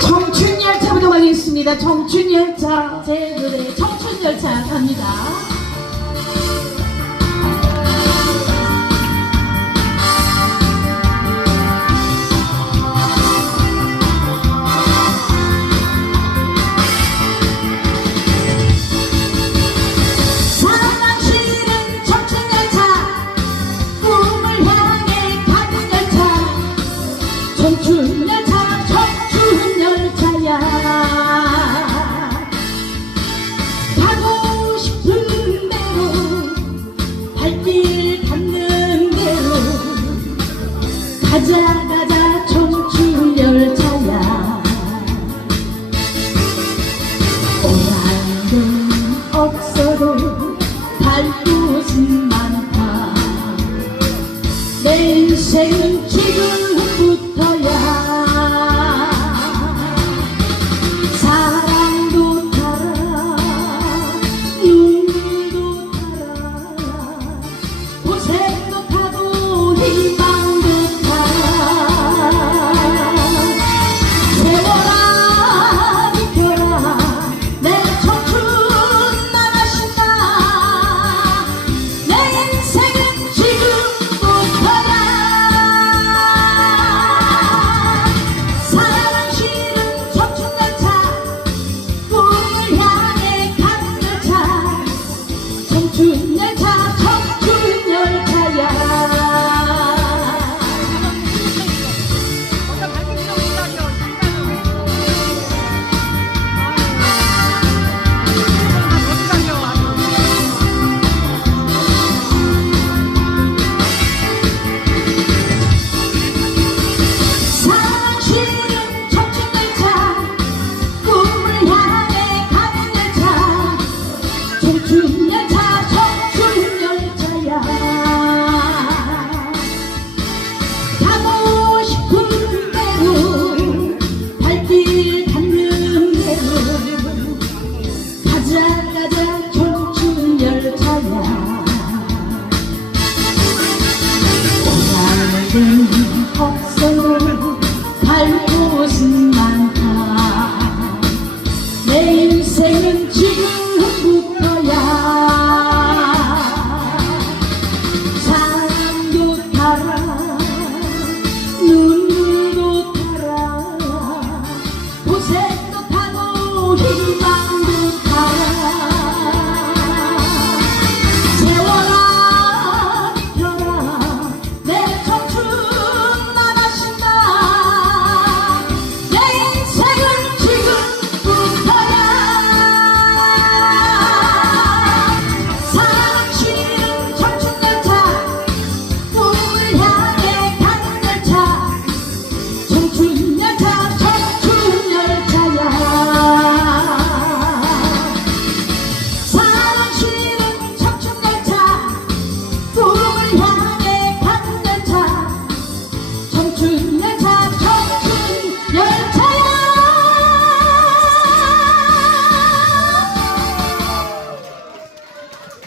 청춘열차부터 가겠습니다. 청춘열차. 제 노래 청춘열차 갑니다. 곳은 많다. 내 인생은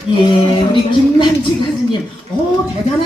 예, 우리 김남진 가수님, 오 대단한.